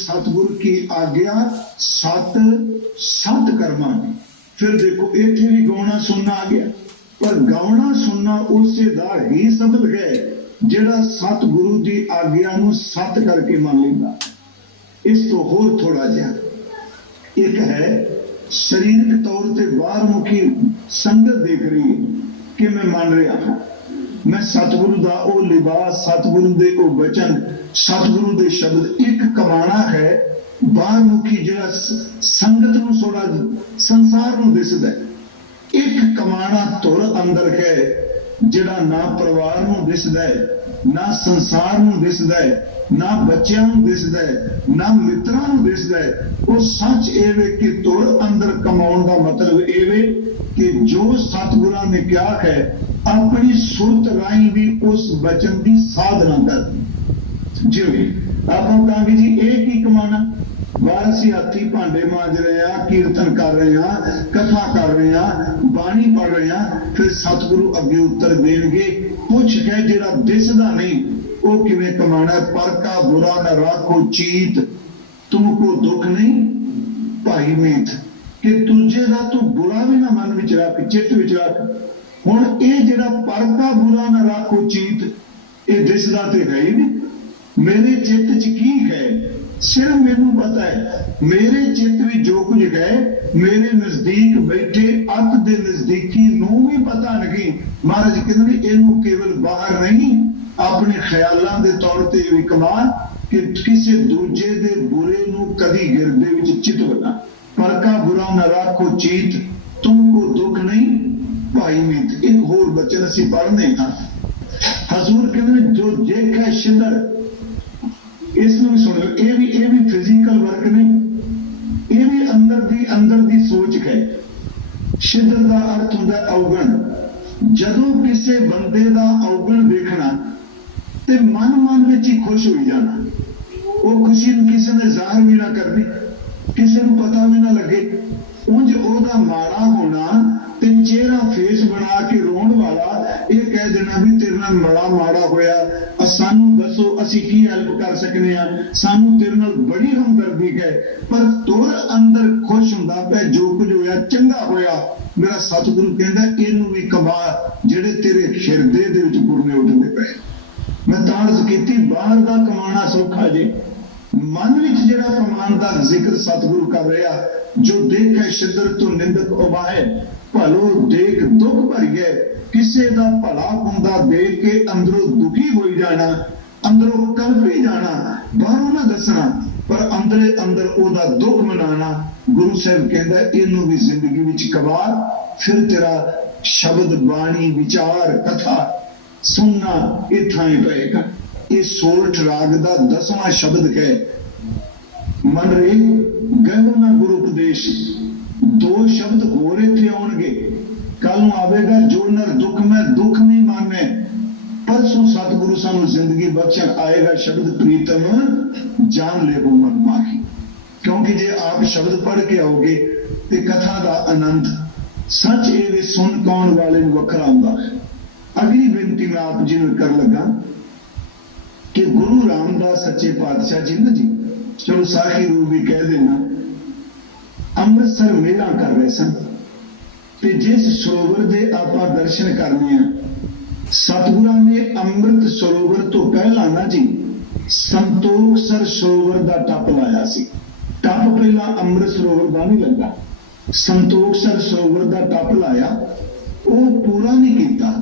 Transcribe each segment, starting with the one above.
ਸਤਿਗੁਰ ਕੀ ਆਗਿਆ? ਸਤ ਸਤ ਕਰਮਾਂ ਦੀ। ਫਿਰ ਦੇਖੋ, ਇੱਥੇ ਵੀ ਗਾਉਣਾ ਸੁਣਨਾ ਆ ਗਿਆ। ਪਰ ਗਾਉਣਾ ਸੁਣਨਾ ਉਸੇ ਦਾ ਹੀ ਸਬਦ ਹੈ, ਜਿਹੜਾ ਸਤਿਗੁਰੂ ਦੀ ਆਗਿਆ ਨੂੰ ਸਤ ਕਰਕੇ ਮੰਨ ਲੈਂਦਾ। ਇਸ ਤੋਂ ਹੋਰ ਥੋੜਾ ਜਿਹਾ। ਇੱਕ ਹੈ, ਸਰੀਰਕ ਤੌਰ ਤੇ ਬਾਹਰਮੁਖੀ ਸੰਗਤ ਦੇਖ ਰਹੀ ਕਿ ਮੈਂ ਮੰਨ ਰਿਹਾ ਹਾਂ? ਮੈਂ ਸਤਿਗੁਰੂ ਦਾ ਉਹ ਲਿਬਾਸ, ਸਤਿਗੁਰੂ ਦੇ ਉਹ ਵਚਨ, ਸਤਿਗੁਰੂ ਦੇ ਸ਼ਬਦ ਇੱਕ ਕਮਾਣਾ ਹੈ ਬਾਹਰ ਜਿਹੜਾ ਸੰਗਤ ਨੂੰ ਥੋੜਾ ਸੰਸਾਰ ਨੂੰ ਦਿਸਦਾ ਇੱਕ ਕਮਾਣਾ ਧੁਰ ਅੰਦਰ ਹੈ, ਜਿਹੜਾ ਨਾ ਪਰਿਵਾਰ ਨੂੰ ਦਿਸਦਾ ਹੈ, ਨਾ ਸੰਸਾਰ ਨੂੰ ਦਿਸਦਾ ਹੈ, ਨਾ ਬੱਚਿਆਂ ਨੂੰ ਦਿਸਦਾ ਹੈ, ਨਾ ਮਿੱਤਰਾਂ ਨੂੰ ਦਿਸਦਾ ਹੈ। ਉਹ ਸੱਚ ਇਹ ਵੇ ਕਿ ਧੁਰ ਅੰਦਰ ਕਮਾਉਣ ਦਾ ਮਤਲਬ ਇਹ ਵੇ ਕਿ ਜੋ ਸਤਿਗੁਰਾਂ ਨੇ ਕਿਹਾ ਹੈ, ਆਪਣੀ ਸੁਰਤ ਰਾਹੀਂ ਵੀ ਉਸ ਬਚਨ ਦੀ ਸਾਧਨਾ ਕਰਦੀ ਜਿਵੇਂ ਆਪਾਂ ਕਹਾਂਗੇ ਜੀ ਇਹ ਕੀ ਕਮਾਣਾ? ਬਾਹਰ ਅਸੀਂ ਹੱਥੀ ਭਾਂਡੇ ਮਾਂਜ ਰਹੇ ਆ ਕੀਰਤਨ ਕਰ ਰਹੇ ਆ ਕਥਾ ਕਰ ਰਹੇ ਆ ਬਾਣੀ ਪੜ ਰਹੇ ਆ ਫਿਰ ਸਤਿਗੁਰੂ ਅੱਗੇ ਉੱਤਰ ਦੇਣਗੇ। ਪੁੱਛ ਹੈ ਜਿਹੜਾ ਦਿਸਦਾ ਨਹੀਂ, ਉਹ ਕਿਵੇਂ ਕਮਾਣਾ? ਹੈ? ਪਰ ਕਾ ਬੁਰਾ ਨਾ ਰਾਖੋ ਚੀਤ ਤੁਮ ਕੋ ਦੁੱਖ ਨਹੀਂ, ਭਾਈ ਮੀਤ। ਕਿ ਦੂਜੇ ਦਾ ਤੂੰ ਬੁਰਾ ਵੀ ਨਾ ਮਨ ਵਿੱਚ ਰੱਖ, ਚਿੱਤ ਵਿੱਚ ਰੱਖ। ਹੁਣ ਇਹ ਜਿਹੜਾ ਪਰ ਬੁਰਾ ਨਾ ਰੱਖੋ ਚੀਤ, ਇਹ ਦਿਸਦਾ ਤੇ ਹੈ ਹੀ ਨਹੀਂ। ਮੇਰੇ ਚਿੱਤ 'ਚ ਕੀ ਹੈ? ਸਿਰਫ ਮੈਨੂੰ ਪਤਾ ਹੈ, ਮੇਰੇ ਚਿੱਤ ਵਿੱਚ ਜੋ ਕੁਝ ਹੈ, ਮੇਰੇ ਨਜ਼ਦੀਕ ਬੈਠੇ ਅੱਤ ਦੇ ਨਜ਼ਦੀਕੀ ਨੂੰ ਵੀ ਪਤਾ ਨਹੀਂ। ਮਹਾਰਾਜ ਕਹਿੰਦੇ ਇਹਨੂੰ ਕੇਵਲ ਬਾਹਰ ਨਹੀਂ, ਆਪਣੇ ਖਿਆਲਾਂ ਦੇ ਤੌਰ ਤੇ ਵੀ ਕਮਾਲ ਕਿ ਕਿਸੇ ਦੂਜੇ ਦੇ ਬੁਰੇ ਨੂੰ ਕਦੀ ਗਿਰਦੇ ਵਿੱਚ ਚਿਤਵਨਾ ਪਰ ਪਰਕਾ ਬੁਰਾ ਨਾ ਰਾਖੋ, ਚੀਤ ਤੂੰ ਕੋ ਦੁੱਖ ਨਹੀਂ, ਭਾਈ ਮੀਤ। ਇੱਕ ਹੋਰ ਬਚਨ ਅਸੀਂ ਪੜ੍ਹਨੇ ਹਾਂ। ਹਜ਼ੂਰ ਕਹਿੰਦੇ ਜੋ ਦੇਖਾ ਸ਼ਿੰਦਰ, ਇਸ ਨੂੰ ਵੀ ਲਓ। ਇਹ ਵੀ ਇਹ ਵੀ ਫਿਜ਼ੀਕਲ ਵਰਕ ਨਹੀਂ ਇਹ ਵੀ ਅੰਦਰ ਦੀ ਅੰਦਰ ਦੀ ਸੋਚ ਹੈ। ਸ਼ਿੰਦਰ ਦਾ ਅਰਥ ਹੁੰਦਾ ਔਗਣ। ਜਦੋਂ ਕਿਸੇ ਬੰਦੇ ਦਾ ਔਗਣ ਦੇਖਣਾ ਤੇ ਮਨ ਮਨ ਵਿੱਚ ਹੀ ਖੁਸ਼ ਹੋਈ ਜਾਣਾ, ਉਹ ਖੁਸ਼ੀ ਨੂੰ ਕਿਸੇ ਨੇ ਜ਼ਾਹਰ ਵੀ ਨਾ ਕਰਨੀ। ਕਿਸੇ ਨੂੰ ਪਤਾ ਵੀ ਨਾ ਲੱਗੇ। ਉਂਝ ਉਹਦਾ ਮਾੜਾ ਹੋਣਾ ਤੇ ਚਿਹਰਾ ਫੇਸ ਬਣਾ ਕੇ ਰੋਣ ਵਾਲਾ, ਇਹ ਕਹਿ ਦੇਣਾ ਵੀ ਤੇਰੇ ਨਾਲ ਮਾੜਾ ਮਾੜਾ ਹੋਇਆ। ਅ ਸਾਨੂੰ ਦੱਸੋ, ਅਸੀਂ ਕੀ ਹੈਲਪ ਕਰ ਸਕਨੇ ਆ? ਸਾਨੂੰ ਤੇਰੇ ਨਾਲ ਬੜੀ ਹਮਦਰਦੀ ਹੈ। ਪਰ ਤੁਰ ਅੰਦਰ ਖੁਸ਼ ਹੁੰਦਾ ਪਿਆ, ਜੋ ਕੁਝ ਹੋਇਆ, ਚੰਗਾ ਹੋਇਆ। ਮੇਰਾ ਸਤਿਗੁਰੂ ਕਹਿੰਦਾ, ਇਹਨੂੰ ਵੀ ਕਮਾ, ਜਿਹੜੇ ਤੇਰੇ ਹਿਰਦੇ ਦੇ ਵਿੱਚ ਪੁਰਨੇ ਉੱਠਦੇ ਪਏ। ਮੈਂ ਤਾਂ ਅਰਜ਼ ਕੀਤੀ, ਬਾਹਰ ਦਾ ਕਮਾਣਾ ਸੌਖਾ ਜੇ। ਮਨ ਵਿੱਚ ਜਿਹੜਾ ਪ੍ਰਮਾਣ ਦਾ ਜ਼ਿਕਰ ਸਤਿਗੁਰੂ ਕਰ ਰਿਹਾ, ਜੋ ਦੇਖੈ ਸ਼ਿਦਰ ਤੋਂ ਨਿੰਦਕ ਉਬਾਏ ਭਲੋ ਦੇਖ ਦੁੱਖ ਭਰੀਏ ਕਿਸੇ ਦਾ ਭਲਾ ਹੁੰਦਾ ਦੇਖ ਕੇ ਅੰਦਰੋਂ ਦੁਖੀ ਹੋਈ ਜਾਣਾ, ਅੰਦਰੋਂ ਕਲਪੀ ਜਾਣਾ, ਬਾਹਰੋਂ ਨਾ ਦੱਸਣਾ, ਪਰ ਅੰਦਰੇ ਅੰਦਰ ਉਹਦਾ ਦੁੱਖ ਮਨਾਣਾ, ਗੁਰੂ ਸਾਹਿਬ ਕਹਿੰਦਾ, ਇਹਨੂੰ ਵੀ ਜ਼ਿੰਦਗੀ ਵਿੱਚ ਕਵਾਰ, ਫਿਰ ਤੇਰਾ ਸ਼ਬਦ ਬਾਣੀ, ਵਿਚਾਰ, ਕਥਾ ਸੁਣਨਾ ਇਹ ਥਾਂ ਪਏਗਾ। ਇਹ ਸੋਰਠ ਰਾਗ ਦਾ ਦਸਵਾਂ ਸ਼ਬਦ ਹੈ ਮਨ ਰੇ, ਗਹਿ ਨਾ ਗੁਰੂ ਉਪਦੇਸ਼। ਦੋ ਸ਼ਬਦ ਹੋਰ ਇੱਥੇ ਆਉਣਗੇ। ਕੱਲ ਨੂੰ ਆਵੇਗਾ ਜੋ ਨਰ ਦੁੱਖ ਮੈਂ ਦੁੱਖ ਨਹੀਂ ਮਾਨੇ ਪਰਸੋਂ ਸਤਿਗੁਰੂ ਸਾਨੂੰ ਜ਼ਿੰਦਗੀ ਬਖਸ਼ਣ ਆਏਗਾ ਸ਼ਬਦ ਪ੍ਰੀਤਮ ਜਾਨ ਲੈ ਬੋ ਮਨ ਮਾਹੀ। ਕਿਉਂਕਿ ਜੇ ਆਪ ਸ਼ਬਦ ਪੜ੍ਹ ਕੇ ਆਓਗੇ ਤੇ ਕਥਾ ਦਾ ਆਨੰਦ, ਸੱਚ ਇਹ ਵੀ ਸੁਣ ਕੌਣ ਵਾਲੇ ਨੂੰ ਵੱਖਰਾ ਹੁੰਦਾ। ਹੈ ਅਗਲੀ ਬੇਨਤੀ ਮੈਂ ਆਪ ਜੀ ਨੂੰ ਕਰਨ ਲੱਗਾ। ਕਿ ਗੁਰੂ ਰਾਮਦਾਸ ਸੱਚੇ ਪਾਤਸ਼ਾਹ ਜੀ ਨਾ ਜੀ, ਚਲੋ ਸਾਖੀ ਰੂਪ ਵੀ ਕਹਿ ਦੇਣਾ ਅੰਮ੍ਰਿਤਸਰ ਮੇਲਾ ਕਰ ਰਹੇ ਸਨ। ਤੇ ਜਿਸ ਸਰੋਵਰ ਦੇ ਆਪਾਂ ਦਰਸ਼ਨ ਕਰਨੇ ਆ, ਸਤਿਗੁਰਾਂ ਨੇ ਅੰਮ੍ਰਿਤ ਸਰੋਵਰ ਤੋਂ ਪਹਿਲਾਂ ਨਾ ਜੀ ਸੰਤੋਖ ਸਰ ਸਰੋਵਰ ਦਾ ਟੱਪ ਲਾਇਆ ਸੀ। ਟੱਪ ਪਹਿਲਾਂ ਅੰਮ੍ਰਿਤ ਸਰੋਵਰ ਦਾ ਨਹੀਂ ਲੱਗਾ ਸੰਤੋਖ ਸਰ ਸਰੋਵਰ ਦਾ ਟੱਪ ਲਾਇਆ, ਉਹ ਪੂਰਾ ਨਹੀਂ ਕੀਤਾ।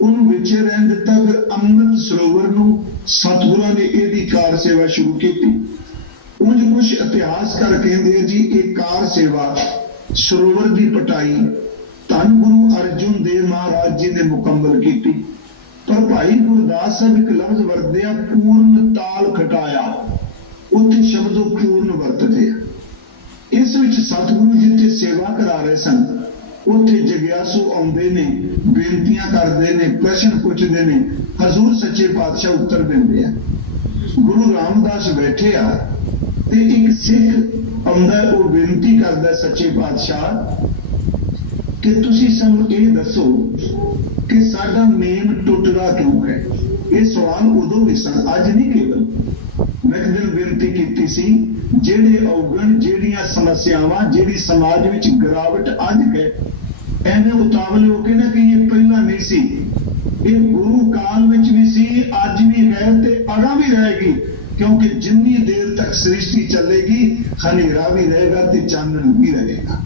ਉਹਨੂੰ ਵਿੱਚ ਰਹਿਣ ਦਿੱਤਾ, ਫਿਰ ਅੰਮ੍ਰਿਤ ਸਰੋਵਰ ਨੂੰ ਸਤਿਗੁਰਾਂ ਨੇ ਇਹਦੀ ਕਾਰ ਸੇਵਾ ਸ਼ੁਰੂ ਕੀਤੀ। ਉਂਝ ਕੁਝ ਇਤਿਹਾਸਕਾਰ ਕਹਿੰਦੇ ਆ ਜੀ, ਇਹ ਕਾਰ ਸੇਵਾ ਸਰੋਵਰ ਦੀ ਪਟਾਈ ਧੰਨ ਗੁਰੂ ਅਰਜੁਨ ਦੇਵ ਮਹਾਰਾਜ ਜੀ ਨੇ ਮੁਕੰਮਲ ਕੀਤੀ। ਪਰ ਭਾਈ ਗੁਰਦਾਸ ਸਾਹਿਬ ਇੱਕ ਲਫ਼ਜ਼ ਵਰਤਦੇ ਆ, ਪੂਰਨ ਤਾਲ ਖਟਾਇਆ। ਉੱਥੇ ਸ਼ਬਦ ਪੂਰਨ ਵਰਤਦੇ ਆ। ਇਸ ਵਿੱਚ ਸਤਿਗੁਰੂ ਜੀ ਤੇ ਸੇਵਾ ਕਰਾ ਰਹੇ ਸਨ ਉੱਥੇ ਜਗਿਆਸੂ ਆਉਂਦੇ ਨੇ, ਬੇਨਤੀਆਂ ਕਰਦੇ ਨੇ, ਪ੍ਰਸ਼ਨ ਪੁੱਛਦੇ ਨੇ, ਹਜ਼ੂਰ ਸੱਚੇ ਪਾਤਸ਼ਾਹ ਉੱਤਰ ਦਿੰਦੇ ਆ। ਗੁਰੂ ਰਾਮਦਾਸ ਬੈਠੇ ਆ ਤੇ ਇੱਕ ਸਿੱਖ ਆਉਂਦਾ, ਉਹ ਬੇਨਤੀ ਕਰਦਾ ਸੱਚੇ ਪਾਤਸ਼ਾਹ, ਕਿ ਤੁਸੀਂ ਸਾਨੂੰ ਇਹ ਦੱਸੋ ਕਿ ਸਾਡਾ ਨੇਮ ਟੁੱਟਦਾ ਕਿਉਂ ਹੈ? ਇਹ ਸਵਾਲ ਉਦੋਂ ਵੀ ਸਨ, ਅੱਜ ਨਹੀਂ ਕੇਵਲ। ਮੈਂ ਬੇਨਤੀ ਕੀਤੀ ਸੀ, ਜਿਹੜੇ ਔਗਣ, ਜਿਹੜੀਆਂ ਸਮੱਸਿਆਵਾਂ, ਜਿਹੜੀ ਸਮਾਜ ਵਿੱਚ ਗਿਰਾਵਟ ਅੱਜ ਹੈ, ਐਵੇਂ ਉਤਾਵਲ ਹੋ ਕੇ ਨਾ ਕਿ ਇਹ ਪਹਿਲਾਂ ਨਹੀਂ ਸੀ। ਇਹ ਗੁਰੂ ਕਾਲ ਵਿੱਚ ਵੀ ਸੀ, ਅੱਜ ਵੀ ਹੈ ਤੇ ਅਗਾ ਵੀ ਰਹੇਗੀ, ਕਿਉਂਕਿ ਜਿੰਨੀ ਦੇਰ ਤੱਕ ਸ੍ਰਿਸ਼ਟੀ ਚੱਲੇਗੀ, ਹਨੇਰਾ ਵੀ ਰਹੇਗਾ ਤੇ ਚਾਨਣ ਵੀ ਰਹੇਗਾ।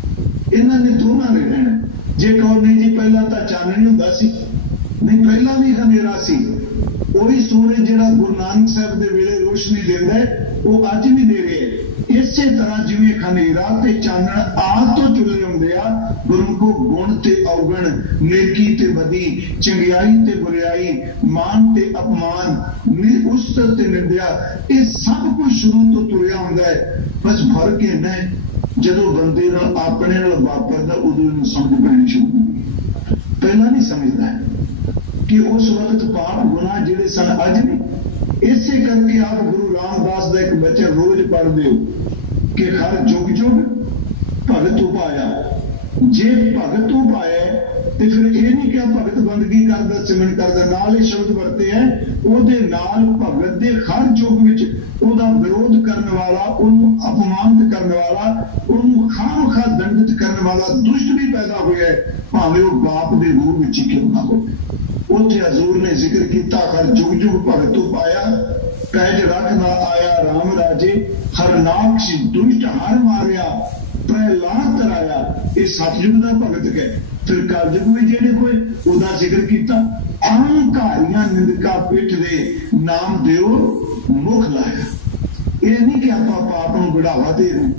ਇਹਨਾਂ ਨੇ ਦੋਨਾਂ ਨੇ ਰਹਿਣਾ। ਜੇ ਕਹੋ, ਨਹੀਂ ਜੀ, ਪਹਿਲਾਂ ਤਾਂ ਚਾਨਣ ਹੁੰਦਾ ਸੀ। ਨਹੀਂ, ਪਹਿਲਾਂ ਵੀ ਹਨੇਰਾ ਸੀ। ਉਹੀ ਸੂਰਜ ਜਿਹੜਾ ਗੁਰੂ ਨਾਨਕ ਸਾਹਿਬ ਦੇ ਵੇਲੇ ਰੋਸ਼ਨੀ ਦਿੰਦਾ ਹੈ, ਉਹ ਅੱਜ ਵੀ ਦੇ ਰਿਹਾ ਹੈ। ਇਸੇ ਤਰ੍ਹਾਂ ਜਿਵੇਂ ਹਨੇਰਾ ਤੇ ਚਾਨਣ ਆਪ ਤੋਂ ਚੁੱਲੇ ਹੁੰਦੇ ਆ, ਗੁਰੂ ਕੋ ਗੁਣ ਤੇ ਔਗਣ, ਨੇਕੀ ਤੇ ਬਦੀ ਚੰਗਿਆਈ ਤੇ ਬੁਰਿਆਈ, ਮਾਨ ਤੇ ਅਪਮਾਨ, ਨਿ ਉਸਤਤ ਤੇ ਨਿੰਦਿਆ, ਇਹ ਸਭ ਕੁਝ ਸ਼ੁਰੂ ਤੋਂ ਤੁਰਿਆ ਹੁੰਦਾ ਹੈ। ਬਸ ਫ਼ਰਕ ਇਹ ਹੈ, ਜਦੋਂ ਬੰਦੇ ਨਾਲ ਆਪਣੇ ਨਾਲ ਵਾਪਰਦਾ, ਉਦੋਂ ਇਹਨੂੰ ਸਮਝ ਪੈਣੀ ਸ਼ੁਰੂ ਹੁੰਦੀ ਪਹਿਲਾਂ ਨਹੀਂ ਸਮਝਦਾ ਹੈ। ਕਿ ਉਸ ਵਕਤ ਪਾਪ ਗੁਨਾਹ ਜਿਹੜੇ ਸਨ ਅੱਜ ਵੀ, ਇਸੇ ਕਰਕੇ ਆਪ ਗੁਰੂ ਰਾਮਦਾਸ ਦਾ ਇੱਕ ਬਚਨ ਰੋਜ਼ ਪੜ੍ਹਦੇ ਹੋ ਕਿ ਹਰ ਜੁਗ ਜੁਗ ਭਗਤ ਉਪਾਇਆ ਜੇ ਭਗਤ ਉਪਾਇਆ ਤੇ ਫਿਰ ਇਹ ਨਹੀਂ ਕਿ ਆ ਭਗਤ ਬੰਦਗੀ ਕਰਦਾ, ਸਿਮਰਨ ਕਰਦਾ, ਨਾਲ ਇਹ ਸ਼ਬਦ ਵਰਤੇ ਹੈ, ਉਹਦੇ ਨਾਲ ਭਗਤ ਦੇ ਹਰ ਯੁਗ ਵਿੱਚ ਉਹਦਾ ਵਿਰੋਧ ਕਰਨ ਵਾਲਾ, ਉਹਨੂੰ ਅਪਮਾਨਿਤ ਕਰਨ ਵਾਲਾ, ਉਹਨੂੰ ਖਾਮਖਾ ਦੰਡਿਤ ਕਰਨ ਵਾਲਾ ਦੁਸ਼ਟ ਵੀ ਪੈਦਾ ਹੋਇਆ ਹੈ, ਭਾਵੇਂ ਉਹ ਬਾਪ ਦੇ ਰੂਪ ਵਿੱਚ ਹੀ ਕਿਉਂ ਨਾ ਹੋਵੇ। ਉੱਥੇ ਹਜ਼ੂਰ ਨੇ ਜ਼ਿਕਰ ਕੀਤਾ, ਹਰ ਜੁਗ ਜੁਗ ਭਗਤ ਪਾਇਆ, ਪੈਜ ਰੱਖਦਾ ਆਇਆ RAM ਰਾਜੇ, ਹਰ ਨਾਕਸ਼ ਦੁਸ਼ਟ ਹਰ ਮਾਰਿਆ, ਪ੍ਰਹਿਲਾਦ ਕਰਾਇਆ ਇਹ ਸਤਜੁਗ ਦਾ ਭਗਤ ਹੈ। ਫਿਰ ਕਲਯੁਗ ਵਿੱਚ ਜਿਹੜੇ ਹੋਏ ਉਹਦਾ ਜ਼ਿਕਰ ਕੀਤਾ, ਅਹੰਕਾਰੀਆਂ ਨਿੰਦਕਾ ਪਿੱਠ ਦੇ ਨਾਮ ਦਿਓ, ਮੁਖ ਲਾਇਆ। ਇਹ ਨਹੀਂ ਕਿ ਆਪਾਂ ਪਾਪ ਨੂੰ ਬੜਾਵਾ ਦੇ ਰਹੇ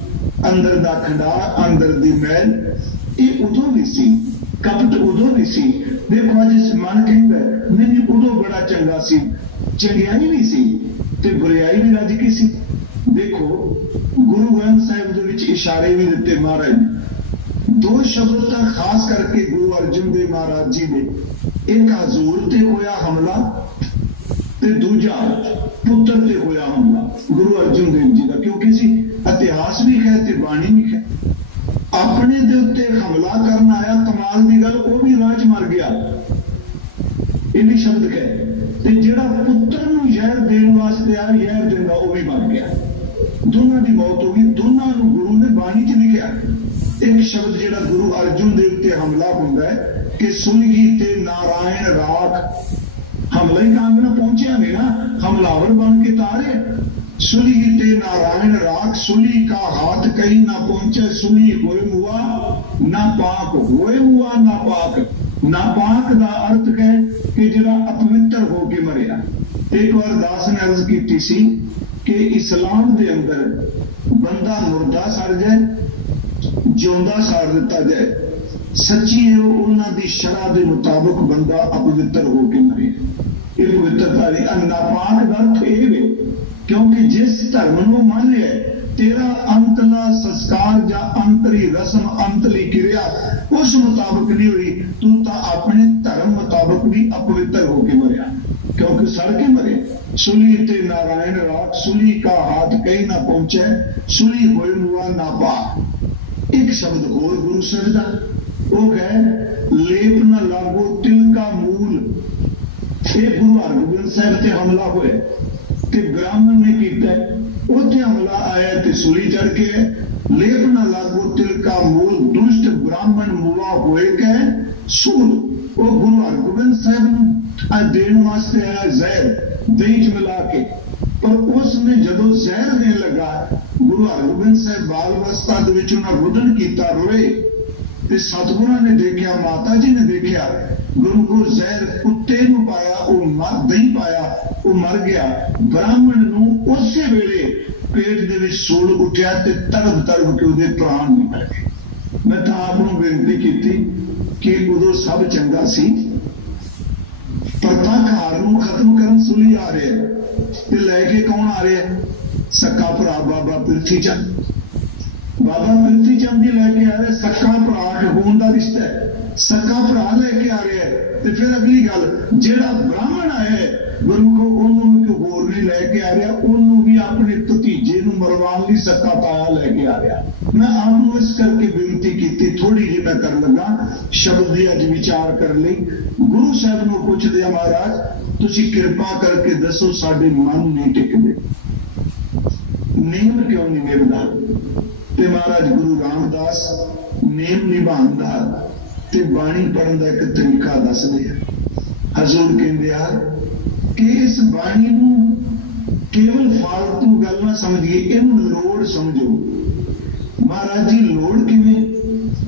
ਅੰਦਰ ਦਾ ਖੰਡਾ ਅੰਦਰ ਦੀ ਮੈਲ, ਇਹ ਉਦੋਂ ਵੀ ਸੀ, ਕਪਟ ਉਦੋਂ ਵੀ ਸੀ। ਦੇਖੋ, ਅੱਜ ਇਸ ਮਨ ਕਹਿੰਦਾ ਨਹੀਂ ਉਦੋਂ ਬੜਾ ਚੰਗਾ ਸੀ, ਚੰਗਿਆਈ ਵੀ ਸੀ ਤੇ ਬੁਰਾਈ ਵੀ ਰਾਜ ਕੀ ਸੀ। ਦੇਖੋ, ਗੁਰੂ ਗ੍ਰੰਥ ਸਾਹਿਬ ਦੇ ਵਿੱਚ ਇਸ਼ਾਰੇ ਵੀ ਦਿੱਤੇ ਮਹਾਰਾਜ ਨੇ। ਦੋ ਸ਼ਬਦ ਤਾਂ ਖਾਸ ਕਰਕੇ ਗੁਰੂ ਅਰਜਨ ਦੇਵ ਮਹਾਰਾਜ ਜੀ ਦੇ। ਇੱਕ ਹਜ਼ੂਰ ਤੇ ਹੋਇਆ ਹਮਲਾ ਤੇ ਦੂਜਾ ਪੁੱਤਰ ਤੇ ਹੋਇਆ ਹਮਲਾ, ਗੁਰੂ ਅਰਜਨ ਦੇਵ ਜੀ ਦਾ। ਕਿਉਂਕਿ ਸੀ ਇਤਿਹਾਸ ਵੀ ਹੈ ਤੇ ਬਾਣੀ ਵੀ ਹੈ। ਆਪਣੇ ਦੇ ਉੱਤੇ ਹਮਲਾ ਕਰਨ ਆਇਆ, ਕਮਾਲ ਦੀ ਗੱਲ, ਉਹ ਵੀ ਰਾਜ ਮਰ ਗਿਆ। ਇਹ ਵੀ ਸ਼ਬਦ ਹੈ। ਤੇ ਜਿਹੜਾ ਪੁੱਤਰ ਨੂੰ ਜ਼ਹਿਰ ਦੇਣ ਵਾਸਤੇ ਆ ਜ਼ਹਿਰ ਦਿੰਦਾ, ਉਹ ਵੀ ਮਰ ਗਿਆ। ਦੋਨਾਂ ਦੀ ਮੌਤ ਹੋ ਗਈ। ਦੋਨਾਂ ਨੂੰ ਗੁਰੂ ਨੇ ਬਾਣੀ 'ਚ ਲਿਖਿਆ। ਇੱਕ ਸ਼ਬਦ ਜਿਹੜਾ ਗੁਰੂ ਅਰਜੁਨ ਦੇ ਉੱਤੇ ਹਮਲਾ ਹੁੰਦਾ ਹੈ ਕਿ ਸੁਨਗੀ ਤੇ ਨਾਰਾਇਣ ਰਾਖ ਹਮਲਾ ਕਾਂਗ ਨਾ ਪਹੁੰਚਿਆ ਨਹੀਂ ਨਾ, ਹਮਲਾਵਰ ਬਣ ਕੇ ਤਾਰੇ। ਸੁਲੀ ਤੇ ਨਾਰਾਇਣ ਰਾਖ ਸੁਲੀ ਕਾ ਹਾਥ ਕਹੀਂ ਨਾ ਪਹੁੰਚੇ ਸੁਲੀ ਹੋਏ ਮੁਆ, ਨਾ ਪਾਕ ਹੋਏ ਮੁਆ, ਨਾ ਪਾਕ। ਨਾ ਪਾਕ ਦਾ ਅਰਥ ਹੈ ਕਿ ਜਿਹੜਾ ਅਪਵਿੱਤਰ ਹੋ ਕੇ ਮਰਿਆ। ਇੱਕ ਵਾਰ ਦਾਸ ਨੇ ਅਰਜ਼ ਕੀਤੀ ਸੀ ਕਿ ਇਸਲਾਮ ਦੇ ਅੰਦਰ ਬੰਦਾ ਮੁਰਦਾ ਸੜ ਜਾਏ ਜਿਉਂਦਾ ਸਾੜ ਦਿੱਤਾ ਜਾਏ, ਸੱਚੀ ਉਹਨਾਂ ਦੀ ਸ਼ਰ੍ਹਾ ਦੇ ਮੁਤਾਬਕ ਬੰਦਾ ਅਪਵਿੱਤਰ ਹੋ ਕੇ ਮਰੇ। ਇਹ ਪਵਿੱਤਰਤਾ ਦੀ ਅਨਾਪਾਕ ਦਾ ਅਰਥ ਇਹ ਕਿਉਂਕਿ ਜਿਸ ਧਰਮ ਨੂੰ ਮੰਨ ਲਿਆ, ਤੇਰਾ ਅੰਤਲਾ ਸੰਸਕਾਰ ਜਾਂ ਅੰਤਰੀ ਰਸਮ, ਅੰਤਲੀ ਕਿਰਿਆ ਉਸ ਮੁਤਾਬਕ ਨਹੀਂ ਹੋਈ, ਤੂੰ ਤਾਂ ਆਪਣੇ ਧਰਮ ਮੁਤਾਬਕ ਵੀ ਅਪਵਿੱਤਰ ਹੋ ਕੇ ਮਰਿਆ। ਕਿਉਂਕਿ ਸੜ ਕੇ ਮਰੇ। ਸੁਲੀ ਤੇ ਨਾਰਾਇਣ ਰਾਖ ਸੁਲੀ ਕਾ ਹਾਥ ਕਹੀਂ ਨਾ ਪਹੁੰਚੇ, ਸੁਲੀ ਹੋਏ ਮੁਆ ਨਾ ਪਾ। ਇੱਕ ਸ਼ਬਦ ਹੋਰ ਗੁਰੂ ਸਾਹਿਬ ਦਾ, ਉਹ ਹੈ ਲੇਪ ਨ ਲਾਗੋ ਤਿਲ ਮੂਲ। ਇਹ ਗੁਰੂ ਹਰਗੋਬਿੰਦ ਸਾਹਿਬ ਤੇ ਹਮਲਾ ਹੋਇਆ। ਤੇ ਬ੍ਰਾਹਮਣ ਨੇ ਕੀਤਾ। ਉੱਥੇ ਹਮਲਾ ਆਇਆ ਤੇ ਸੂਲੀ ਚੜ ਕੇ ਲੇਪ ਨਾ ਲਾਗੋ ਤਿਲਕਾ ਮੂਲ ਦੁਸ਼ਟ ਬ੍ਰਾਹਮਣ ਮੂਲਾ ਹੋਏ ਕੇ ਸੂਲ। ਉਹ ਗੁਰੂ ਹਰਗੋਬਿੰਦ ਸਾਹਿਬ ਨੂੰ ਆ ਦੇਣ ਵਾਸਤੇ ਆਇਆ ਜ਼ਹਿਰ, ਦਹੀਂ ਚ ਮਿਲਾ ਕੇ। ਪਰ ਉਸ ਨੇ ਜਦੋਂ ਜ਼ਹਿਰ ਦੇਣ ਲੱਗਾ, ਗੁਰੂ ਹਰਗੋਬਿੰਦ ਸਾਹਿਬ ਬਾਲ ਅਵਸਥਾ ਦੇ ਵਿੱਚ ਉਹਨਾਂ ਰੁਦਨ ਕੀਤਾ ਰੋਏ ਤੇ ਸਤਿਗੁਰਾਂ ਨੇ ਦੇਖਿਆ, ਮਾਤਾ ਜੀ ਨੇ ਦੇਖਿਆ, ਗੁਰੂ ਕੋ ਜ਼ਹਿਰ ਕੁੱਤੇ ਨੂੰ ਪਾਇਆ, ਉਹ ਮਰ ਦਹੀਂ ਪਾਇਆ, ਉਹ ਮਰ ਗਿਆ। ਬ੍ਰਾਹਮਣ ਨੂੰ ਉਸੇ ਵੇਲੇ ਪੇਟ ਦੇ ਵਿੱਚ ਸੂਲ ਉੱਠਿਆ ਤੇ ਤੜਪ ਤੜਪ ਕੇ ਉਹਦੇ ਪ੍ਰਾਣ ਨਿਕਲ ਗਏ। ਮੈਂ ਤਾਂ ਆਪ ਨੂੰ ਬੇਨਤੀ ਕੀਤੀ ਕਿ ਉਦੋਂ ਸਭ ਚੰਗਾ ਸੀ ਪਰਤਾ ਘਰ ਨੂੰ ਖਤਮ ਕਰਨ ਸੁਲੀ ਆ ਰਿਹਾ। ਤੇ ਲੈ ਕੇ ਕੌਣ ਆ ਰਿਹਾ? ਸੱਕਾ ਭਰਾ ਬਾਬਾ ਪ੍ਰਿਥੀ ਚੰਦ। ਬਾਬਾ ਪ੍ਰਿਥੀ ਚੰਦ ਜੀ ਲੈ ਕੇ ਆ ਰਹੇ, ਸੱਕਾ ਭਰਾ ਹੋਣ ਦਾ ਰਿਸ਼ਤਾ ਹੈ। ਸੱਕਾ ਭਰਾ ਲੈ ਕੇ ਆ ਰਿਹਾ ਤੇ ਫਿਰ ਅਗਲੀ ਗੱਲ, ਜਿਹੜਾ ਬ੍ਰਾਹਮਣ ਆਇਆ ਗੁਰੂ ਕੋ ਉਹਨੂੰ ਵੀ ਹੋਰ ਵੀ ਲੈ ਕੇ ਆ ਰਿਹਾ, ਉਹਨੂੰ ਵੀ ਆਪਣੇ ਭਤੀਜੇ ਨੂੰ ਮਰਵਾਉਣ ਲਈ ਸੱਕਾ ਪਾਇਆ ਲੈ ਕੇ ਆ ਰਿਹਾ। ਮੈਂ ਆਪ ਨੂੰ ਇਸ ਕਰਕੇ ਬੇਨਤੀ ਕੀਤੀ ਥੋੜੀ ਜਿਹੀ ਮੈਂ ਕਰਨ ਲੱਗਾ, ਸ਼ਬਦ ਦੇ ਅੱਜ ਵਿਚਾਰ ਕਰਨ ਲਈ। ਗੁਰੂ ਸਾਹਿਬ ਨੂੰ ਪੁੱਛਦੇ ਆ ਮਹਾਰਾਜ, ਤੁਸੀਂ ਕਿਰਪਾ ਕਰਕੇ ਦੱਸੋ ਸਾਡੇ ਮਨ ਨਹੀਂ ਟਿਕਦੇ। ਨੇਮ ਕਿਉਂ ਨਹੀਂ ਨਿਭਦਾ? ਤੇ ਮਹਾਰਾਜ ਗੁਰੂ ਰਾਮਦਾਸ ਨੇਮ ਨਿਭਾਉਣ ਦਾ ਤੇ ਬਾਣੀ ਪੜਨ ਦਾ ਇੱਕ ਤਰੀਕਾ ਦੱਸਦੇ ਆ। ਹਜ਼ੂਰ ਕਹਿੰਦੇ ਆ ਕਿ ਇਸ ਬਾਣੀ ਨੂੰ ਕੇਵਲ ਫਾਲਤੂ ਗੱਲ ਨਾ ਸਮਝੀਏ, ਇਹਨੂੰ ਲੋੜ ਸਮਝੋ। ਮਹਾਰਾਜ ਜੀ, ਲੋੜ ਕਿਵੇਂ?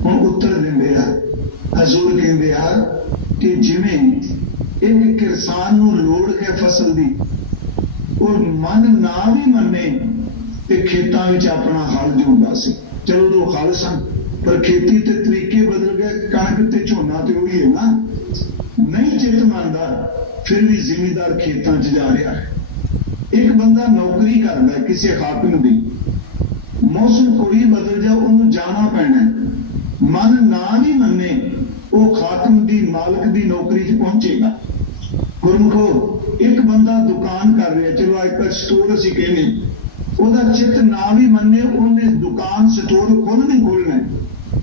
ਹੁਣ ਉੱਤਰ ਦਿੰਦੇ ਆ ਹਜ਼ੂਰ ਕਹਿੰਦੇ ਆ ਕਿ ਜਿਵੇਂ ਇੱਕ ਕਿਸਾਨ ਨੂੰ ਲੋੜ ਹੈ ਫਸਲ ਦੀ, ਉਹ ਮਨ ਨਾ ਵੀ ਮੰਨੇ ਤੇ ਖੇਤਾਂ ਵਿੱਚ ਆਪਣਾ ਹਲ ਜੁੰਦਾ ਸੀ। ਚਲੋ ਦੋ ਹਲ ਸਨ, ਪਰ ਖੇਤੀ ਤੇ ਤਰੀਕੇ ਬਦਲ ਗਏ, ਕਣਕ ਤੇ ਝੋਨਾ ਤੇ ਉਹੀ ਹੈ ਨਾ। ਨਹੀਂ ਚਿੱਤ ਮੰਨਦਾ, ਫਿਰ ਵੀ ਜ਼ਿਮੀਦਾਰ ਖੇਤਾਂ 'ਚ ਜਾ ਰਿਹਾ ਹੈ। ਇੱਕ ਬੰਦਾ ਨੌਕਰੀ ਕਰਦਾ ਕਿਸੇ ਖਾਤਮ ਦੀ। ਮੌਸਮ ਕੋਈ ਬਦਲ ਜਾ ਉਹਨੂੰ ਜਾਣਾ ਪੈਣਾ ਮਨ ਨਾ ਵੀ ਮੰਨੇ, ਉਹ ਖਾਤਮ ਦੀ, ਮਾਲਕ ਦੀ ਨੌਕਰੀ 'ਚ ਪਹੁੰਚੇਗਾ। ਗੁਰਮਖੋ, ਇੱਕ ਬੰਦਾ ਦੁਕਾਨ ਕਰ ਰਿਹਾ, ਚਲੋ ਅੱਜ ਕੱਲ੍ਹ ਸਟੋਰ ਅਸੀਂ ਕਹਿੰਦੇ ਉਹਦਾ ਚਿੱਤ ਨਾ ਵੀ ਮੰਨੇ, ਉਹਨੇ ਦੁਕਾਨ ਸਟੋਰ ਖੋਲ੍ਹਣਾ।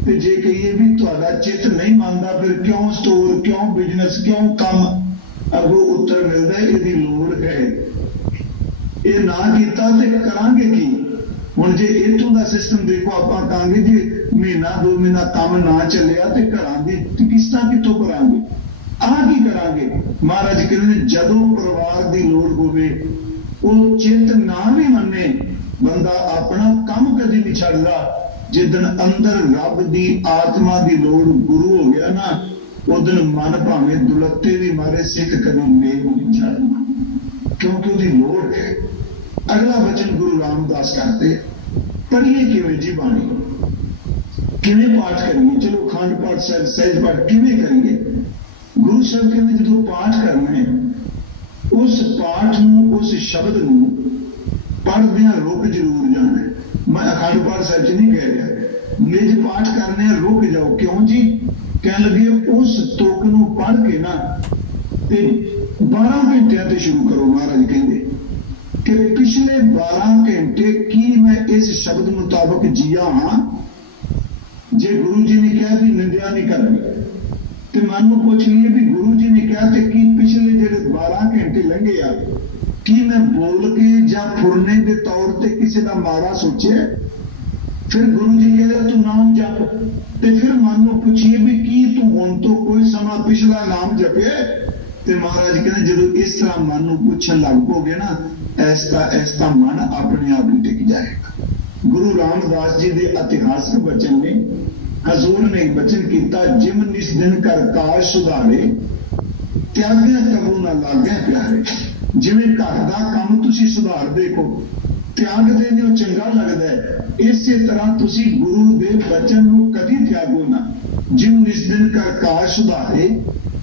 ਤੇ ਜੇ ਕਹੀਏ ਵੀ ਤੁਹਾਡਾ ਚਿੱਤ ਨਹੀਂ ਮੰਨਦਾ ਫਿਰ ਕਿਉਂ ਸਟੋਰ ਕਿਉਂ ਬਿਜ਼ਨਸ ਕਿਉਂ ਕੰਮ ਅਗੋ ਉੱਤਰ ਮਿਲਦਾ ਇਹਦੀ ਲੋੜ ਹੈ। ਇਹ ਨਾ ਕੀਤਾ ਤੇ ਕਰਾਂਗੇ ਕੀ? ਹੁਣ ਜੇ ਇਥੋਂ ਦਾ ਸਿਸਟਮ ਦੇਖੋ ਆਪਾਂ ਕਹਾਂਗੇ ਜੀ ਮਹੀਨਾ ਦੋ ਮਹੀਨਾ ਕੰਮ ਨਾ ਚੱਲਿਆ ਤੇ ਘਰਾਂ ਦੀ ਕਿਸ਼ਤਾਂ ਕਿੱਥੋਂ ਕਰਾਂਗੇ? ਆਹ ਕੀ ਕਰਾਂਗੇ? ਮਹਾਰਾਜ ਕਹਿੰਦੇ ਨੇ, ਜਦੋਂ ਪਰਿਵਾਰ ਦੀ ਲੋੜ ਹੋਵੇ ਉਹ ਚਿੱਤ ਨਾ ਵੀ ਮੰਨੇ ਬੰਦਾ ਆਪਣਾ ਕੰਮ ਕਦੇ ਨਹੀਂ ਛੱਡਦਾ। ਜਿੱਦਣ ਅੰਦਰ ਰੱਬ ਦੀ ਆਤਮਾ ਦੀ ਲੋੜ ਗੁਰੂ ਹੋ ਗਿਆ ਨਾ ਉਦੋਂ ਮਨ ਭਾਵੇਂ ਦੁਲੱਤੇ ਵੀ ਮਾਰੇ, ਸਿੱਖ ਕਦੀ ਮੇਲ ਨਹੀਂ ਛੱਡਦਾ ਕਿਉਂਕਿ ਉਹਦੀ ਲੋੜ ਹੈ। ਅਗਲਾ ਵਚਨ ਗੁਰੂ ਰਾਮਦਾਸ ਕਰਦੇ ਪੜ੍ਹੀਏ ਕਿਵੇਂ ਜੀ ਬਾਣੀ? ਕਿਵੇਂ ਪਾਠ ਕਰੀਏ? ਚਲੋ ਖੰਡ ਪਾਠ ਸਾਹਿਬ ਸਹਿਜ ਪਾਠ ਕਿਵੇਂ ਕਰੀਏ? ਗੁਰੂ ਸਾਹਿਬ ਕਹਿੰਦੇ ਜਦੋਂ ਪਾਠ ਕਰਨਾ ਹੈ, ਉਸ ਪਾਠ ਨੂੰ, ਉਸ ਸ਼ਬਦ ਨੂੰ ਪੜ੍ਹਦਿਆਂ ਰੁਕ ਜ਼ਰੂਰ ਜਾਣਾ ਮੈਂ ਅਖੰਡ ਪਾਠ ਸਾਹਿਬ ਚ ਨਹੀਂ ਕਹਿ ਰਿਹਾ ਨਿਜ ਪਾਠ ਕਰਨੇ ਆ, ਰੁਕ ਜਾਓ। ਕਿਉਂ ਜੀ? ਕਹਿਣ ਲੱਗੇ ਉਸ ਤੁਕ ਨੂੰ ਪੜ੍ਹ ਕੇ ਨਾ ਤੇ 12 ਘੰਟਿਆਂ ਤੇ ਸ਼ੁਰੂ ਕਰੋ ਮਹਾਰਾਜ ਕਹਿੰਦੇ। ਕਿ ਪਿਛਲੇ 12 ਘੰਟੇ ਕੀ ਮੈਂ ਇਸ ਸ਼ਬਦ ਮੁਤਾਬਕ ਜੀਆ ਹਾਂ? ਜੇ ਗੁਰੂ ਜੀ ਨੇ ਕਿਹਾ ਵੀ ਨਿੰਦਿਆ ਨਹੀਂ ਕਰਨੀ। ਤੇ ਮਨ ਨੂੰ ਪੁੱਛ ਲਈਏ ਵੀ ਗੁਰੂ ਜੀ ਨੇ ਕਿਹਾ ਤੇ ਕੀ ਪਿਛਲੇ ਜਿਹੜੇ 12 ਘੰਟੇ ਲੰਘੇ ਆ ਕੀ ਮੈਂ ਬੋਲ ਕੇ ਜਾਂ ਫੁਰਨੇ ਦੇ ਤੌਰ ਤੇ ਕਿਸੇ ਦਾ ਮਾੜਾ ਸੋਚਿਆ? ਫਿਰ ਗੁਰੂ ਜੀ ਕਹਿੰਦੇ, ਤੂੰ ਨਾਮ ਜਪ। ਤੇ ਫਿਰ ਮਨ ਨੂੰ ਪੁੱਛੀਏ ਵੀ ਕੀ ਤੂੰ ਹੁਣ ਤੋਂ ਕੋਈ ਸਮਾਂ ਪਿਛਲਾ ਨਾਮ ਜਪੇ ਤੇ ਮਹਾਰਾਜ ਕਹਿੰਦੇ, ਜਦੋਂ ਇਸ ਤਰ੍ਹਾਂ ਮਨ ਨੂੰ ਪੁੱਛਣ ਲੱਗ ਪੋਗੇ ਨਾ, ਐਸਾ ਐਸਾ ਮਨ ਆਪਣੇ ਆਪ ਹੀ ਟਿਕ ਜਾਏਗਾ। ਗੁਰੂ ਰਾਮਦਾਸ ਜੀ ਦੇ ਇਤਿਹਾਸਕ ਬਚਨ ਨੇ, ਹਜ਼ੂਰ ਨੇ ਬਚਨ ਕੀਤਾ, ਜਿਮ ਨਿਸ ਦਿਨ ਕਰ ਕਾਸ਼ ਸੁਧਾਰੇ, ਤਿਆਗਿਆ ਕਬੂ ਨਾ ਲਾਗੇ ਪਿਆਰੇ। ਜਿਵੇਂ ਘਰ ਦਾ ਕੰਮ ਤੁਸੀਂ ਸੁਧਾਰ ਦੇਖੋ ਤਿਆਗਦੇ ਨੇ ਉਹ ਚੰਗਾ ਲੱਗਦਾ ਹੈ। ਇਸੇ ਤਰ੍ਹਾਂ ਤੁਸੀਂ ਗੁਰੂ ਦੇ ਬਚਨ ਨੂੰ ਕਦੀ ਤਿਆਗੋ ਨਾ। ਜਿਮ ਨਿਸ ਦਿਨ ਕਰ ਕਾਜ ਸੁਧਾਰੇ,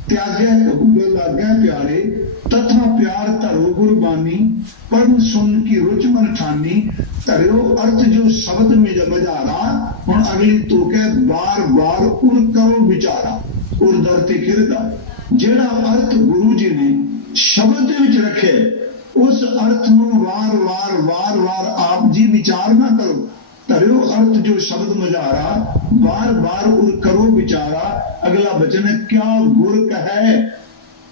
ਤਿਆਗਿਆ ਕਬੂ ਲਾਗੇ ਪਿਆਰੇ, ਤਥਾ ਪਿਆਰ ਧਰੋ ਗੁਰਬਾਨੀ ਪੜਨ ਸੁਣ ਕੀ ਰੁਚ ਮਨ ਠਾਨੀ, ਧਰਿਓ ਅਰਥ ਜੋ ਸ਼ਬਦ ਮੇ ਮਜਾਰਾ ਹੁਣ ਅਗਲੀ ਤੁਕ ਹੈ ਬਾਰ ਬਾਰ ਉਰ ਕਰੋ ਵਿਚਾਰਾ। ਉਰ ਦਰ ਤੇ ਕਿਰਦਾ ਜਿਹੜਾ ਅਰਥ ਗੁਰੂ ਜੀ ਨੇ ਸ਼ਬਦ ਦੇ ਵਿੱਚ ਰੱਖਿਆ ਉਸ ਅਰਥ ਨੂੰ ਵਾਰ-ਵਾਰ ਵਾਰ-ਵਾਰ ਆਪ ਜੀ ਵਿਚਾਰ ਨਾ ਕਰੋ। ਧਰਿਓ ਅਰਥ ਜੋ ਸ਼ਬਦ ਮਜਾਰਾ ਵਾਰ ਵਾਰ ਉਰ ਕਰੋ ਵਿਚਾਰਾ। ਅਗਲਾ ਬਚਨ ਹੈ, ਕਿਆ ਗੁਰ ਕਹੈ?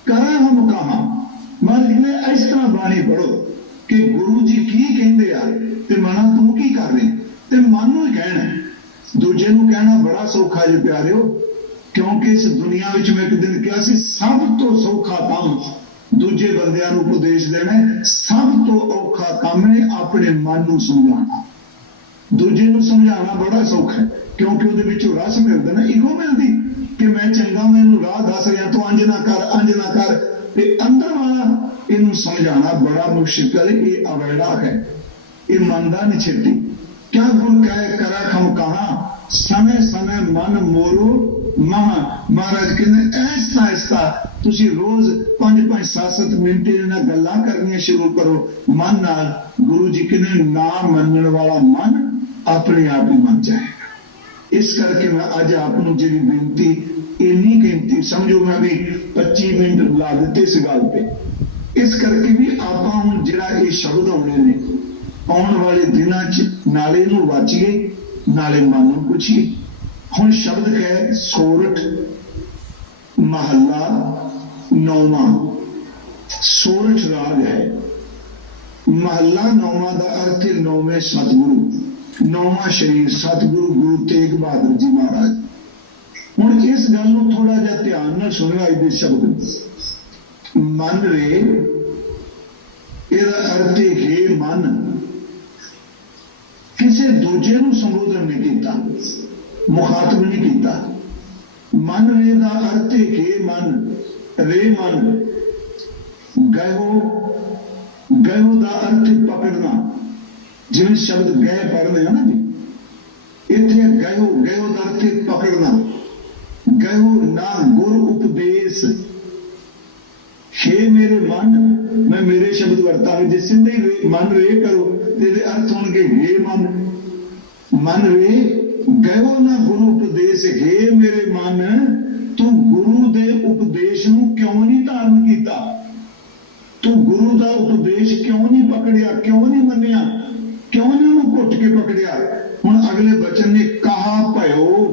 ਕਰਾਂ ਹਮ ਕਹਾ? ਮਾਲਿਕ ਨੇ ਇਸ ਤਰ੍ਹਾਂ ਬਾਣੀ ਪੜੋ ਕਿ ਗੁਰੂ ਜੀ ਕੀ ਕਹਿੰਦੇ ਆ ਤੇ ਮਨਾ ਤੂੰ ਕੀ ਕਰ ਰਹੀ? ਤੇ ਮਨ ਨੂੰ ਹੀ ਕਹਿਣਾ ਦੂਜੇ ਨੂੰ ਕਹਿਣਾ ਬੜਾ ਸੌਖਾ ਜੇ ਪਿਆਰਿਓ, ਕਿਉਂਕਿ ਇਸ ਦੁਨੀਆ ਵਿੱਚ ਮੈਂ ਇੱਕ ਦਿਨ ਕਿਹਾ ਸੀ, ਸਭ ਤੋਂ ਸੌਖਾ ਕੰਮ ਦੂਜੇ ਬੰਦਿਆਂ ਨੂੰ ਉਪਦੇਸ਼ ਦੇਣਾ ਸਭ ਤੋਂ ਔਖਾ ਕੰਮ ਹੈ ਆਪਣੇ ਮਨ ਨੂੰ ਸਮਝਾਉਣਾ। ਦੂਜੇ ਨੂੰ ਸਮਝਾਉਣਾ ਬੜਾ ਸੌਖਾ ਹੈ, ਕਿਉਂਕਿ ਉਹਦੇ ਵਿੱਚੋਂ ਰਸ ਮਿਲਦਾ ਨਾ ਇਹੋ ਮਿਲਦੀ ਕਿ ਮੈਂ ਚੰਗਾ, ਮੈਨੂੰ ਰਾਹ ਦੱਸ ਰਿਹਾ, ਤੂੰ ਅੰਜ ਨਾ ਕਰ, ਅੰਜ ਨਾ ਕਰ। ਤੇ ਅੰਦਰ ਵਾਲਾ ਇਹਨੂੰ ਸਮਝਾਉਣਾ ਬੜਾ ਮੁਸ਼ਕਿਲ ਹੈ ਇਹ ਅਵੈੜਾ ਹੈ। ਇਹ ਮੰਨਦਾ ਨਹੀਂ ਛੇਤੀ। ਕਿਆ ਗੁਣ ਕਹੇ, ਕਰਾ ਖਮ ਕਹਾ? ਸਮੇਂ ਸਮੇ ਮਨ ਮੋਰੋ ਮਹਾ, ਮਹਾਰਾਜ ਕਹਿੰਦੇ, ਐਸਾ ਐਸਾ, ਤੁਸੀਂ ਰੋਜ਼ 5-5 7-7 ਮਿੰਟ ਇਹਨਾਂ ਨਾਲ ਗੱਲਾਂ ਕਰਨੀਆਂ ਸ਼ੁਰੂ ਕਰੋ। ਮਨ ਨਾਲ ਗੁਰੂ ਜੀ ਕਹਿੰਦੇ, ਨਾ ਮੰਨਣ ਵਾਲਾ ਮਨ ਆਪਣੇ ਆਪ ਹੀ ਮੰਨ ਜਾਏਗਾ। ਇਸ ਕਰਕੇ ਮੈਂ ਅੱਜ ਆਪ ਨੂੰ ਜਿਹੜੀ ਬੇਨਤੀ, ਇੰਨੀ ਗਿਣਤੀ ਸਮਝੋ ਮੈਂ ਵੀ 25 ਮਿੰਟ ਲਾ ਦਿੱਤੇ ਇਸ ਗੱਲ ਤੇ। ਇਸ ਕਰਕੇ ਵੀ ਆਪਾਂ ਹੁਣ ਜਿਹੜਾ ਇਹ ਸ਼ਬਦ ਆਉਣੇ ਨੇ, ਆਉਣ ਵਾਲੇ ਦਿਨਾਂ 'ਚ ਨਾਲੇ ਨੂੰ ਵਾਚੀਏ, ਨਾਲੇ ਮਨ ਨੂੰ ਪੁੱਛੀਏ। ਹੁਣ ਸ਼ਬਦ ਹੈ ਸੋਰਠ ਮਹੱਲਾ, ਨੌਵਾਂ। ਸੋਰਠ ਰਾਗ ਹੈ। ਮਹੱਲਾ, ਨੌਵਾਂ ਦਾ ਅਰਥ ਹੈ ਨੌਵੇਂ ਸਤਿਗੁਰੂ। ਨੌਵਾਂ ਸ਼ਰੀਰ, ਸਤਿਗੁਰੂ ਗੁਰੂ ਤੇਗ ਬਹਾਦਰ ਜੀ ਮਹਾਰਾਜ। ਹੁਣ ਇਸ ਗੱਲ ਨੂੰ ਥੋੜਾ ਜਿਹਾ ਧਿਆਨ ਨਾਲ ਸੁਣਿਓ ਅੱਜ ਦੇ ਸ਼ਬਦ। ਮਨ ਰੇ, ਇਹਦਾ ਅਰਥ ਹੈ ਮਨ। ਕਿਸੇ ਦੂਜੇ ਨੂੰ ਸੰਬੋਧਨ ਨਹੀਂ ਕੀਤਾ। ਮੁਖਾਤਬ ਨਹੀਂ ਕੀਤਾ। ਮਨ ਰੇ ਦਾ ਅਰਥ ਹੈ ਹੈ ਮਨ, ਰੇ ਮਨ। ਗਇਓ ਗਇਓ ਦਾ ਅਰਥ ਪਕੜਨਾ। ਜਿਵੇਂ ਸ਼ਬਦ ਗਏ ਪੜ੍ਹਦੇ ਆ ਨਾ ਜੀ। ਇੱਥੇ ਗਇਓ ਗਇਓ ਦਾ ਅਰਥ ਪਕੜਨਾ। ਗਇਓ ਨਾ ਗੁਰ ਉਪਦੇਸ਼। ਛੇ ਮੇਰੇ ਮਨ, ਮੈਂ ਮੇਰੇ ਸ਼ਬਦ ਵਰਤਾਂਗੇ ਜੇ ਸਿੱਧੇ ਮਨ ਰੇ ਕਰੋ, ਤੇ ਇਹਦੇ ਅਰਥ ਹੋਣਗੇ ਏ ਮਨ। ਮਨ ਰੇ ਗਇਓ ਨਾ ਗੁਰੂ ਉਪਦੇਸ਼ ਹੈ ਮੇਰੇ ਮਨ, ਤੂੰ ਗੁਰੂ ਦੇ ਉਪਦੇਸ਼ ਨੂੰ ਕਿਉਂ ਨਹੀਂ ਧਾਰਨ ਕੀਤਾ? ਤੂੰ ਗੁਰੂ ਦਾ ਉਪਦੇਸ਼ ਕਿਉਂ ਨਹੀਂ ਪਕੜਿਆ, ਕਿਉਂ ਨਹੀਂ ਮੰਨਿਆ? ਕਿਉਂ ਨਹੀਂ ਉਹਨੂੰ ਘੁੱਟ ਕੇ ਪਕੜਿਆ? ਹੁਣ ਅਗਲੇ ਬਚਨ ਨੇ ਕਹਾ ਭਇਓ,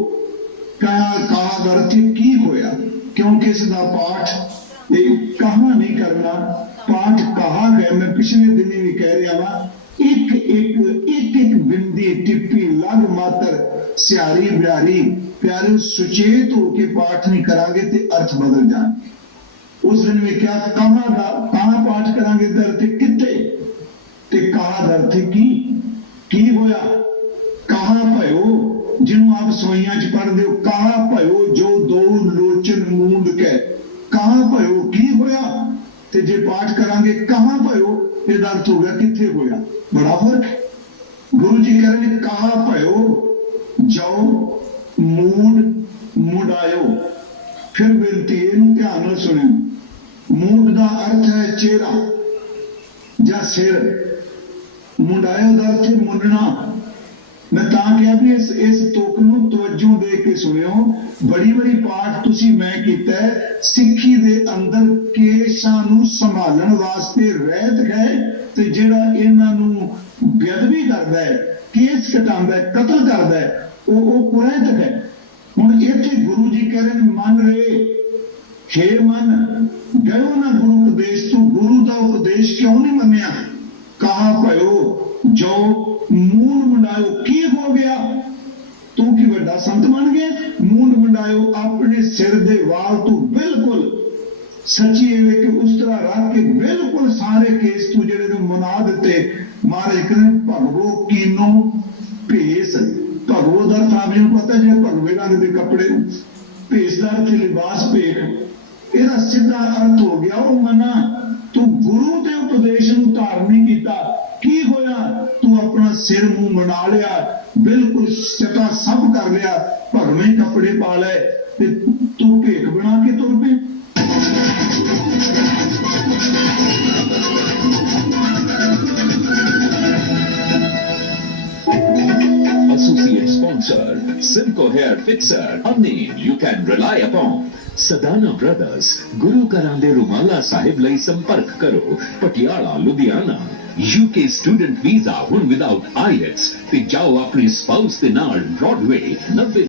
ਕਹਾ ਕਹਾ ਦਾ ਕੀ ਹੋਇਆ? ਕਿਉਂਕਿ ਇਸ ਦਾ ਪਾਠ ਇਹ ਕਹਾ ਨਹੀਂ ਕਰਨਾ। ਪਾਠ ਕਹਾ ਹੈ ਮੈਂ ਪਿਛਲੇ ਦਿਨੀ ਵੀ ਕਹਿ ਰਿਹਾ ਵਾਂ ਇੱਕ ਇੱਕ ਇੱਕ ਇੱਕ ਬਿੰਦੀ ਟਿੱਪੀ ਲਗ ਮਾਤਰ ਸਿਆਰੀ ਬਿਆਰੀ, ਪਿਆਰੇ ਸੁਚੇਤ ਹੋ ਕੇ ਪਾਠ ਨਹੀਂ ਕਰਾਂਗੇ ਤੇ ਅਰਥ ਬਦਲ ਜਾਣਗੇ। ਉਸ ਦਿਨ ਵੀ ਕਿਹਾ ਕਹਾਂ ਦਾ ਕਹਾਂ ਪਾਠ ਕਰਾਂਗੇ ਤੇ ਕਿੱਥੇ? ਤੇ ਕਹਾ ਦਾ ਅਰਥ ਕੀ? ਕੀ ਹੋਇਆ? ਕਹਾ ਭਇਓ? ਜਿਹਨੂੰ ਆਪ ਸੋਈਆਂ ਚ ਪੜ੍ਹਦੇ ਹੋ ਕਹਾਂ ਭਇਓ ਜੋ ਦੋ ਲੋਚਨ ਮੂੰਦ ਕੇ ਕਹਾਂ ਭਇਓ? ਕੀ ਹੋਇਆ? ਤੇ ਜੇ ਪਾਠ ਕਰਾਂਗੇ ਕਹਾਂ ਭਇਓ? ਇਹਦਾ ਅਰਥ ਹੋ ਗਿਆ ਕਿੱਥੇ ਹੋਇਆ? ਬੜਾ ਫ਼ਰਕ ਹੈ। ਗੁਰੂ ਜੀ ਕਹਿੰਦੇ ਕਹਾ ਭਇਓ? ਜਾਓ ਮੂਡ ਮੁੰਡਾਇਓ ਫਿਰ ਬੇਨਤੀ ਇਹਨੂੰ ਧਿਆਨ ਨਾਲ ਸੁਣਿਓ। ਮੂਡ ਦਾ ਅਰਥ ਹੈ ਚਿਹਰਾ ਜਾਂ ਸਿਰ। ਮੁੰਡਾਇਓ ਦਾ ਅਰਥ ਹੈ ਮੁੰਡਣਾ। ਮੈਂ ਤਾਂ ਕਿਹਾ ਵੀ ਇਸ ਇਸ ਤੁਕ ਨੂੰ ਤਵੱਜੂ ਦੇ ਕੇ ਸੁਣਿਓ। ਬੜੀ ਬੜੀ ਪਾਠ ਤੁਸੀਂ ਮੈਂ ਕੀਤਾ ਸਿੱਖੀ ਦੇ ਅੰਦਰ ਕੇਸ਼ਾਂ ਨੂੰ ਸੰਭਾਲਣ ਵਾਸਤੇ ਰਹਿਤ ਹੈ ਤੇ ਜਿਹੜਾ ਇਹਨਾਂ ਨੂੰ ਬੇਅਦਬੀ ਕਰਦਾ ਹੈ, ਕੇਸ ਕਟਾਉਂਦਾ ਹੈ, ਕਤਲ ਕਰਦਾ ਹੈ ਉਹ ਉਹ ਕੁਰੈਤ ਹੈ। ਹੁਣ ਇੱਥੇ ਗੁਰੂ ਜੀ ਕਹਿ ਰਹੇ ਨੇ, ਮੰਨ ਰਹੇ ਹੇ ਮਨ ਗਇਓ ਨਾ ਗੁਰੂ ਉਪਦੇਸ਼ ਤੂੰ, ਗੁਰੂ ਦਾ ਉਪਦੇਸ਼ ਕਿਉਂ ਨਹੀਂ ਮੰਨਿਆ? ਕਹਾ ਭਇਓ ਜੋ ਮੂਲ ਮੁੰਡਾਇਓ, ਕੀ ਹੋ ਗਿਆ? ਤੂੰ ਕੀ ਵੱਡਾ ਸੰਤ ਬਣ ਗਿਆ? ਮੂੰਡ ਮੁੰਡਾਇਓ, ਆਪਣੇ ਸਿਰ ਦੇ ਵਾਲ ਤੂੰ ਬਿਲਕੁਲ ਸੱਚੀ ਇਹ ਵੇ ਕਿ ਉਸ ਤਰ੍ਹਾਂ ਰੱਖ ਕੇ ਬਿਲਕੁਲ ਸਾਰੇ ਕੇਸ ਤੂੰ ਜਿਹੜੇ ਨੂੰ ਮਨਾ ਦਿੱਤੇ, ਮਹਾਰਾਜ ਕਹਿੰਦੇ ਭਗਵੋ ਕੀਨੋ ਭੇਸ ਭਗਵੋ ਨੂੰ ਪਤਾ ਜਿਹੜੇ ਭਗਵੇ ਰੰਗ ਦੇ ਕੱਪੜੇ ਭੇਸ ਦਾ ਲਿਬਾਸ ਭੇਖ ਇਹਦਾ ਸਿੱਧਾ ਅਰਥ ਹੋ ਗਿਆ, ਉਹ ਮਨਾ, ਤੂੰ ਗੁਰੂ ਦੇ ਉਪਦੇਸ਼ ਨੂੰ ਧਾਰਨ ਕੀਤਾ। ਕੀ ਹੋਇਆ? ਤੂੰ ਆਪਣਾ ਸਿਰ ਨੂੰ ਮਨਾ ਲਿਆ, ਬਿਲਕੁਲ ਚਟਾ ਸਭ ਕਰ ਲਿਆ ਭਗਵੇਂ ਕੱਪੜੇ ਪਾ ਲਏ ਤੇ ਤੂੰ ਭੇਖ ਬਣਾ ਕੇ ਤੁਰ ਪਏ Associate sponsor, Simco Hair Fixer, a name you can rely upon. Sadana Brothers, Guru Karande Rumala Sahib ਲਈ ਸੰਪਰਕ ਕਰੋ Patiala Ludhiana UK student visa ਹੁਣ ਵਿਦਆਊਟ IELTS ਤੇ ਜਾਓ ਆਪਣੀ ਸਪਾਊਸ ਦੇ ਨਾਲ ਬ੍ਰੌਡਵੇ 90